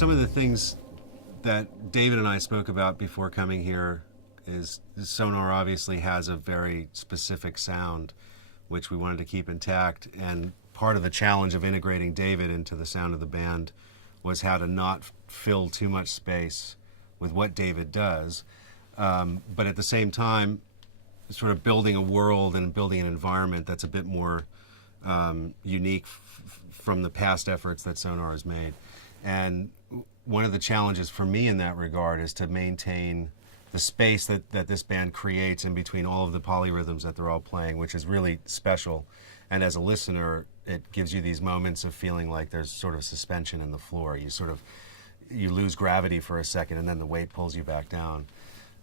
some of the things that David and I spoke about before coming here is Sonar obviously has a very specific sound, which we wanted to keep intact. And part of the challenge of integrating David into the sound of the band was how to not fill too much space with what David does, but at the same time, sort of building a world and building an environment that's a bit more unique from the past efforts that Sonar has made. And one of the challenges for me in that regard is to maintain the space that this band creates in between all of the polyrhythms that they're all playing, which is really special. And as a listener, it gives you these moments of feeling like there's sort of suspension in the floor. You lose gravity for a second, and then the weight pulls you back down.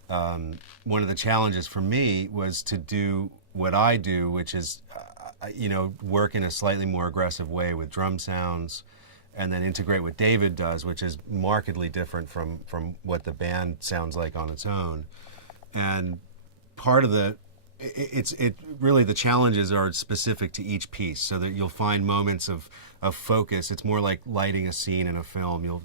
One of the challenges for me was to do what I do, which is, work in a slightly more aggressive way with drum sounds, and then integrate what David does, which is markedly different from what the band sounds like on its own. And part of really the challenges are specific to each piece, so that you'll find moments of focus. It's more like lighting a scene in a film.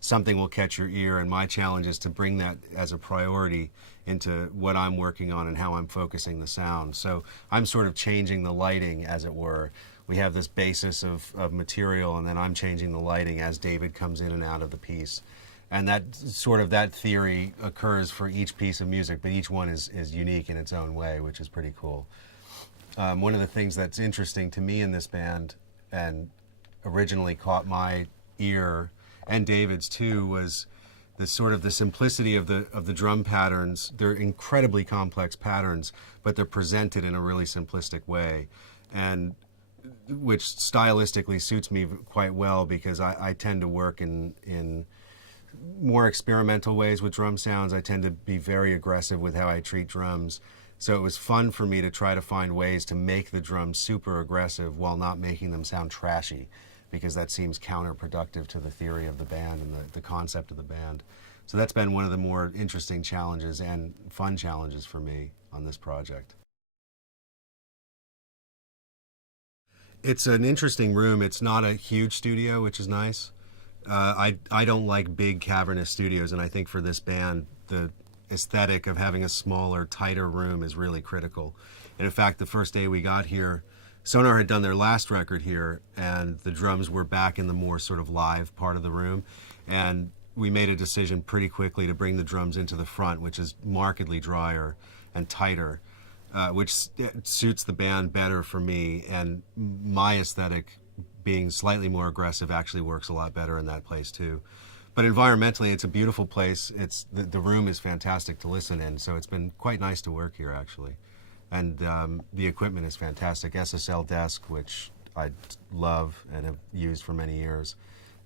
Something will catch your ear, and my challenge is to bring that as a priority into what I'm working on and how I'm focusing the sound. So I'm sort of changing the lighting, as it were. We have this basis of material, and then I'm changing the lighting as David comes in and out of the piece. And that theory occurs for each piece of music, but each one is unique in its own way, which is pretty cool. One of the things that's interesting to me in this band, and originally caught my ear, and David's too, was the simplicity of the drum patterns. They're incredibly complex patterns, but they're presented in a really simplistic way, and which stylistically suits me quite well, because I tend to work in more experimental ways with drum sounds. I tend to be very aggressive with how I treat drums. So it was fun for me to try to find ways to make the drums super aggressive while not making them sound trashy, because that seems counterproductive to the theory of the band and the concept of the band. So that's been one of the more interesting challenges and fun challenges for me on this project. It's an interesting room. It's not a huge studio, which is nice. I don't like big cavernous studios, and I think for this band, the aesthetic of having a smaller, tighter room is really critical. And in fact, the first day we got here, Sonar had done their last record here, and the drums were back in the more sort of live part of the room. And we made a decision pretty quickly to bring the drums into the front, which is markedly drier and tighter, which suits the band better for me. And my aesthetic, being slightly more aggressive, actually works a lot better in that place too. But environmentally, it's a beautiful place. The room is fantastic to listen in, so it's been quite nice to work here, actually. And the equipment is fantastic. SSL desk, which I love and have used for many years.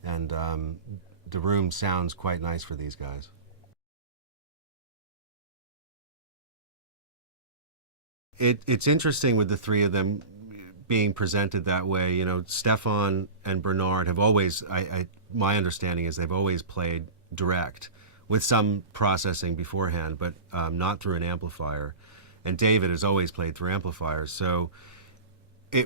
And the room sounds quite nice for these guys. It's interesting with the three of them being presented that way. You know, Stefan and Bernard have always, my understanding is they've always played direct with some processing beforehand, but not through an amplifier. And David has always played through amplifiers. So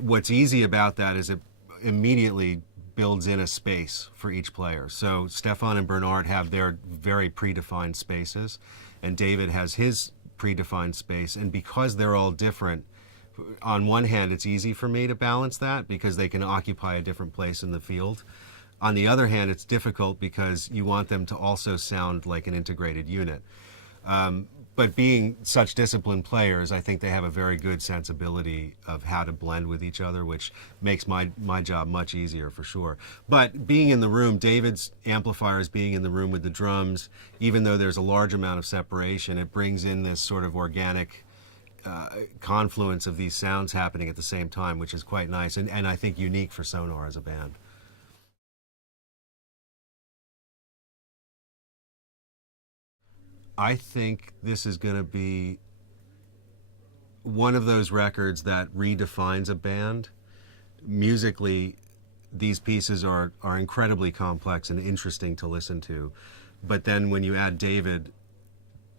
what's easy about that is it immediately builds in a space for each player. So Stefan and Bernard have their very predefined spaces, and David has his predefined space. And because they're all different, on one hand, it's easy for me to balance that because they can occupy a different place in the field. On the other hand, it's difficult because you want them to also sound like an integrated unit. But being such disciplined players, I think they have a very good sensibility of how to blend with each other, which makes my job much easier for sure. But being in the room, David's amplifiers being in the room with the drums, even though there's a large amount of separation, it brings in this sort of organic confluence of these sounds happening at the same time, which is quite nice and I think unique for Sonar as a band. I think this is going to be one of those records that redefines a band. Musically, these pieces are incredibly complex and interesting to listen to. But then when you add David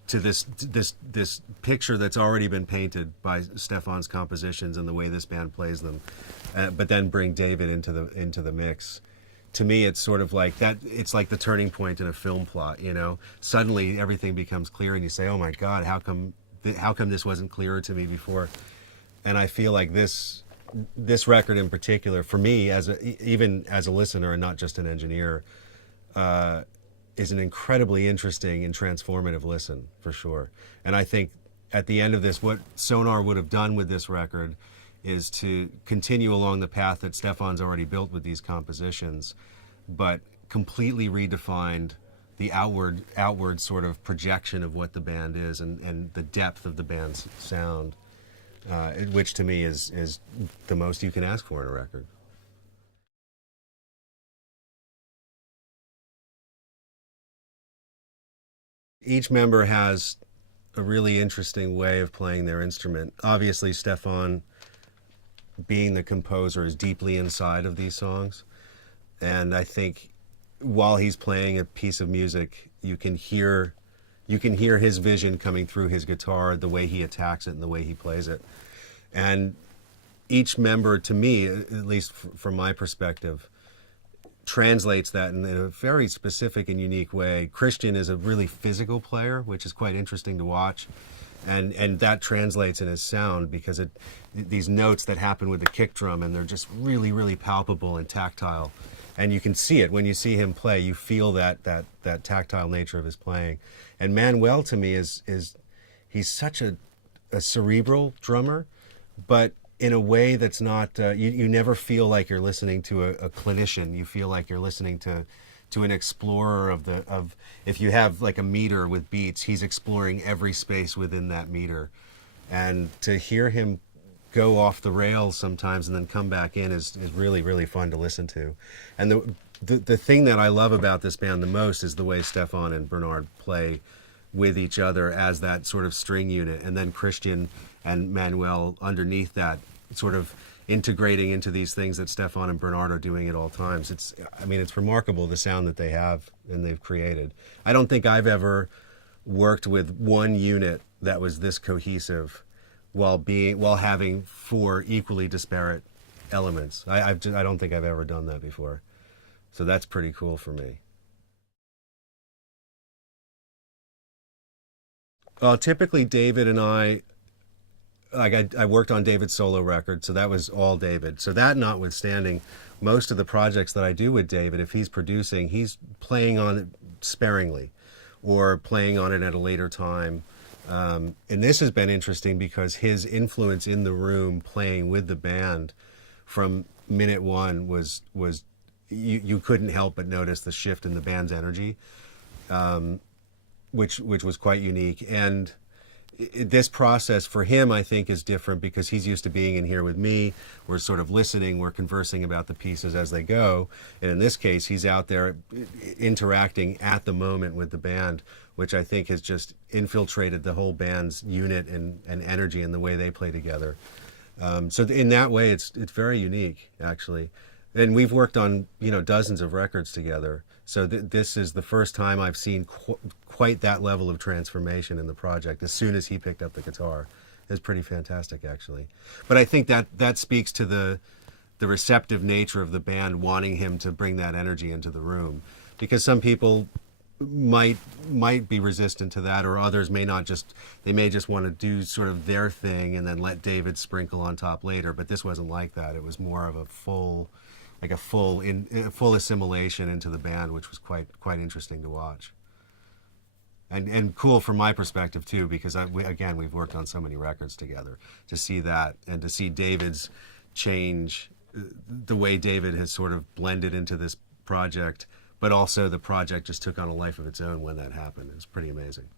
to this picture that's already been painted by Stefan's compositions and the way this band plays them, but then bring David into the mix, to me, it's sort of like that. It's like the turning point in a film plot. You know, suddenly everything becomes clear, and you say, "Oh my God, how come this wasn't clearer to me before?" And I feel like this record in particular, for me, even as a listener and not just an engineer, is an incredibly interesting and transformative listen for sure. And I think at the end of this, what Sonar would have done with this record is to continue along the path that Stefan's already built with these compositions, but completely redefined the outward sort of projection of what the band is, and the depth of the band's sound, which to me is the most you can ask for in a record. Each member has a really interesting way of playing their instrument. Obviously, Stefan, being the composer, is deeply inside of these songs. And I think while he's playing a piece of music, you can hear his vision coming through his guitar, the way he attacks it and the way he plays it. And each member, to me, at least from my perspective, translates that in a very specific and unique way. Christian is a really physical player, which is quite interesting to watch. And that translates in his sound, because these notes that happen with the kick drum, and they're just really, really palpable and tactile. And you can see it when you see him play. You feel that tactile nature of his playing. And Manuel, to me, is he's such a cerebral drummer, but in a way that's not, you never feel like you're listening to a clinician. You feel like you're listening to an explorer of if you have like a meter with beats, he's exploring every space within that meter. And to hear him go off the rails sometimes and then come back in is really, really fun to listen to. And the thing that I love about this band the most is the way Stefan and Bernard play with each other as that sort of string unit, and then Christian and Manuel underneath that, sort of integrating into these things that Stefan and Bernard are doing at all times. It's remarkable, the sound that they have and they've created. I don't think I've ever worked with one unit that was this cohesive while having four equally disparate elements. I don't think I've ever done that before. So that's pretty cool for me. Typically David and I worked on David's solo record, so that was all David. So that notwithstanding, most of the projects that I do with David, if he's producing, he's playing on it sparingly or playing on it at a later time. And this has been interesting because his influence in the room playing with the band from minute one was you couldn't help but notice the shift in the band's energy, which was quite unique. And this process for him, I think, is different because he's used to being in here with me. We're sort of listening, we're conversing about the pieces as they go. And in this case, he's out there interacting at the moment with the band, which I think has just infiltrated the whole band's unit and energy and the way they play together. So in that way, it's very unique, actually. And we've worked on dozens of records together. So this is the first time I've seen quite that level of transformation in the project as soon as he picked up the guitar. It's pretty fantastic, actually. But I think that speaks to the receptive nature of the band wanting him to bring that energy into the room. Because some people might be resistant to that, or others may not they may just want to do sort of their thing and then let David sprinkle on top later. But this wasn't like that. It was more of a full assimilation into the band, which was quite interesting to watch, and cool from my perspective too, because we've worked on so many records together. To see that and to see David's change, the way David has sort of blended into this project, but also the project just took on a life of its own when that happened. It was pretty amazing.